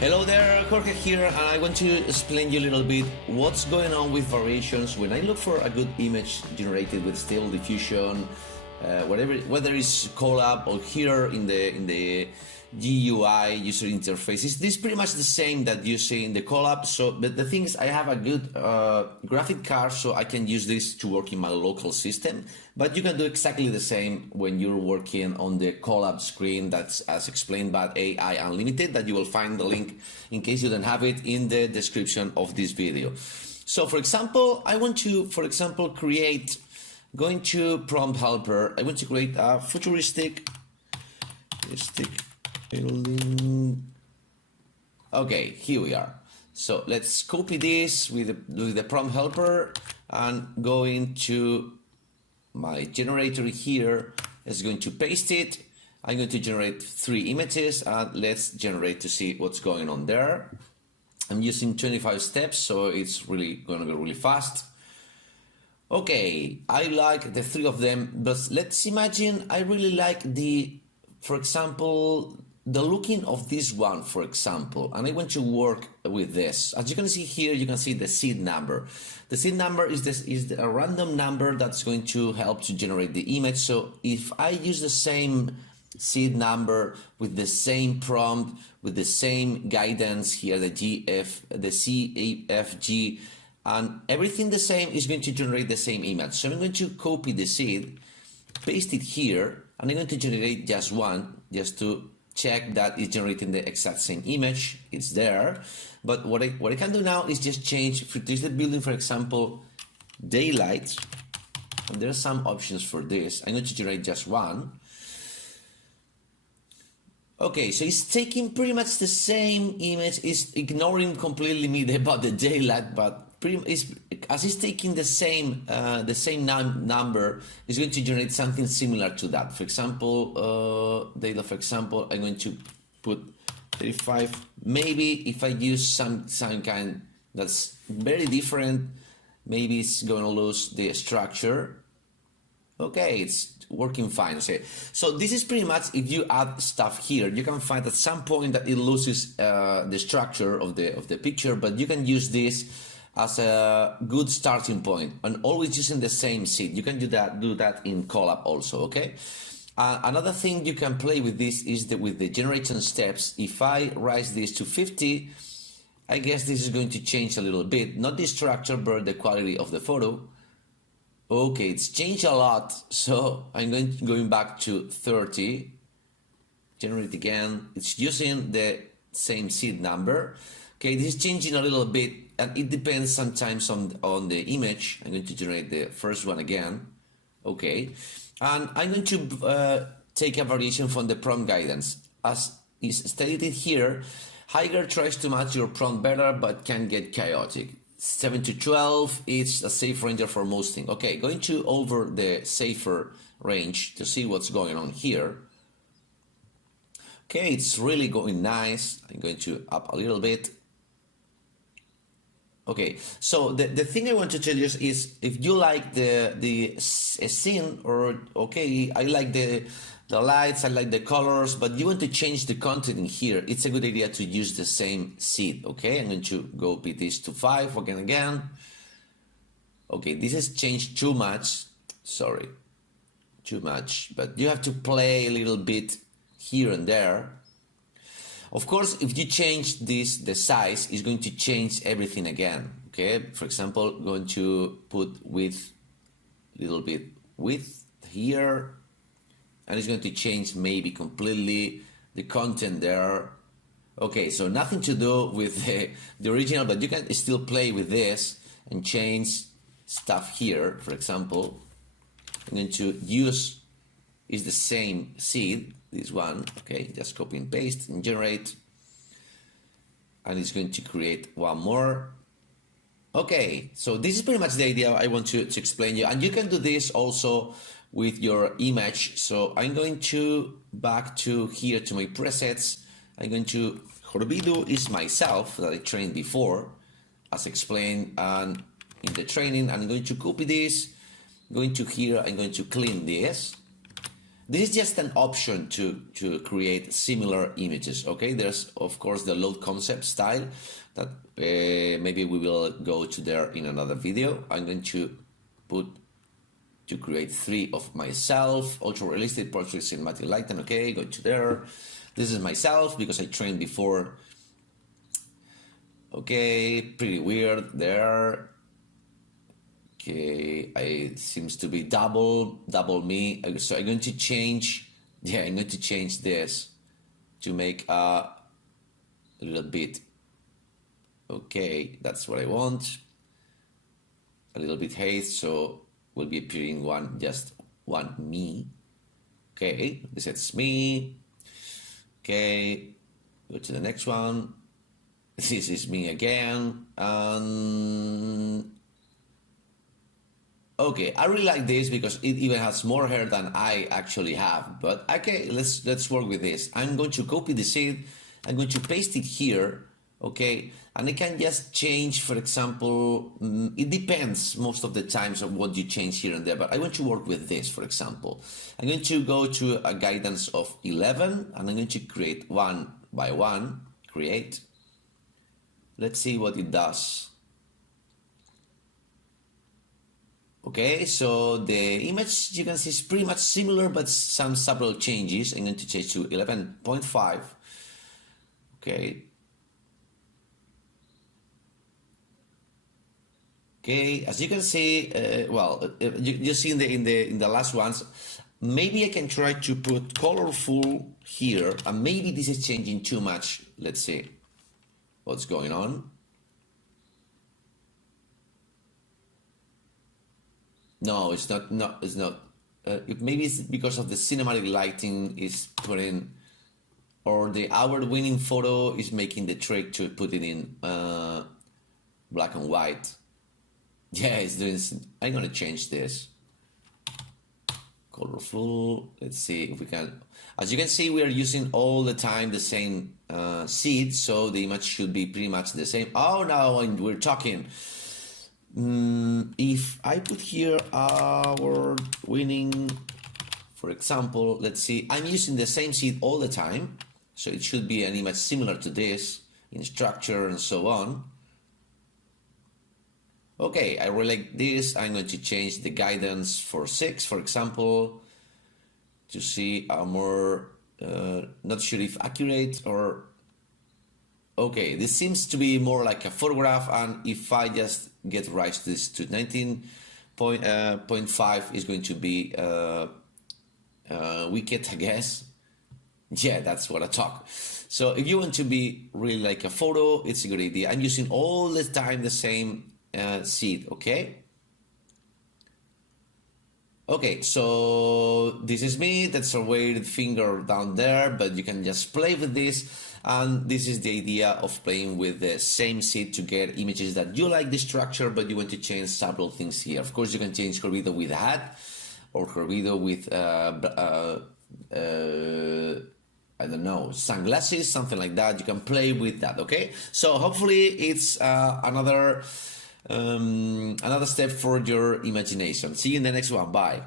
Hello there, Jorge here, and I want to explain you a little bit what's going on with variations when I look for a good image generated with Stable Diffusion, whether it's Colab or here in the GUI user interface. This is pretty much the same that you see in the Colab. So, but the thing is, I have a good graphic card, so I can use this to work in my local system. But you can do exactly the same when you're working on the Colab screen. That's as explained by AI Unlimited. That you will find the link in case you don't have it in the description of this video. So, for example, I want to, create. Going to prompt helper. I want to create a futuristic building. Okay, here we are. So let's copy this with the prompt helper and go into my generator here. It's going to paste it. I'm going to generate 3 images and let's generate to see what's going on there. I'm using 25 steps, so it's really going to go really fast. Okay, I like the 3 of them, but let's imagine I really like for example, the looking of this one, for example, and I want to work with this. As you can see here, you can see the seed number. The seed number is a random number that's going to help to generate the image. So if I use the same seed number with the same prompt, with the same guidance here, the CFG, and everything the same is going to generate the same image. So I'm going to copy the seed, paste it here, and I'm going to generate just one, just to check that it's generating the exact same image. It's there. But what I can do now is just change, if it is the building, for example, daylight, and there are some options for this. I'm going to generate just one. Okay, so it's taking pretty much the same image. It's ignoring completely me about the daylight, but as it's taking the same number, it's going to generate something similar to that. For example, daylight. For example, I'm going to put 35. Maybe if I use some kind that's very different, maybe it's going to lose the structure. Okay, it's working fine. Okay, so this is pretty much, if you add stuff here, you can find at some point that it loses the structure of the picture, but you can use this as a good starting point and always using the same seed. You can do that in Colab also. Okay. Another thing you can play with this is with the generation steps. If I raise this to 50, I guess this is going to change a little bit, not the structure, but the quality of the photo. Okay, it's changed a lot, so I'm going back to 30. Generate again. It's using the same seed number. Okay, this is changing a little bit, and it depends sometimes on the image. I'm going to generate the first one again. Okay, and I'm going to take a variation from the prompt guidance. As is stated here, Higher tries to match your prompt better, but can get chaotic. 7 to 12 is a safe range for most things. Okay, going to over the safer range to see what's going on here. Okay, it's really going nice. I'm going to up a little bit. Okay, so the thing I want to tell you is if you like the scene, or okay, I like the lights, I like the colors, but you want to change the content in here, it's a good idea to use the same seed. Okay, I'm going to go beat this to 5 again. Okay, this has changed too much. Sorry, too much, but you have to play a little bit here and there. Of course, if you change this, the size is going to change everything again. Okay, for example, going to put width, little bit width here, and it's going to change maybe completely the content there. Okay, so nothing to do with the original, but you can still play with this and change stuff here. For example, I'm going to use is the same seed, this one. Okay, just copy and paste and generate, and it's going to create one more. Okay, so this is pretty much the idea I want to explain you, and you can do this also with your image. So I'm going to back to here to my presets. I'm going to Jorge is myself that I trained before, as explained and in the training. I'm going to copy this, going to here, I'm going to clean this. This is just an option to create similar images, okay? There's, of course, the load concept style that maybe we will go to there in another video. I'm going to create 3 of myself, ultra realistic portrait cinematic lighting, okay? Go to there. This is myself because I trained before. Okay, pretty weird there. Okay, it seems to be double me. So I'm going to change, I'm going to change this to make a little bit. Okay, that's what I want. A little bit haze, so will be appearing just one me. Okay, this is me. Okay, go to the next one. This is me again. Okay, I really like this because it even has more hair than I actually have. But okay, let's work with this. I'm going to copy the seed. I'm going to paste it here. Okay, and I can just change, for example, it depends most of the times of what you change here and there, but I want to work with this, for example. I'm going to go to a guidance of 11, and I'm going to create 1 by 1, create. Let's see what it does. Okay, so the image you can see is pretty much similar, but some subtle changes. I'm going to change to 11.5. Okay. Okay, as you can see, you see in the last ones, maybe I can try to put colorful here, and maybe this is changing too much. Let's see what's going on. No, it's not. No, it's not. Maybe it's because of the cinematic lighting is putting, or the award-winning photo is making the trick to put it in black and white. Yeah, it's doing. I'm gonna change this. Colorful. Let's see if we can. As you can see, we are using all the time the same seed, so the image should be pretty much the same. Oh, now we're talking. If I put here award-winning, for example, let's see. I'm using the same seed all the time, so it should be an image similar to this in structure and so on. Okay, I really like this. I'm going to change the guidance for 6, for example, to see a more, not sure if accurate or, okay, this seems to be more like a photograph, and if I just get right this to 19.5 is going to be wicked, I guess. Yeah, that's what I talk. So if you want to be really like a photo, it's a good idea. I'm using all the time the same seed, okay? Okay, so this is me. That's a weird finger down there, but you can just play with this. And this is the idea of playing with the same seed to get images that you like the structure, but you want to change several things here. Of course, you can change Corvido with a hat, or Corvido with I don't know, sunglasses, something like that. You can play with that, okay? So hopefully it's another step for your imagination. See you in the next one. Bye.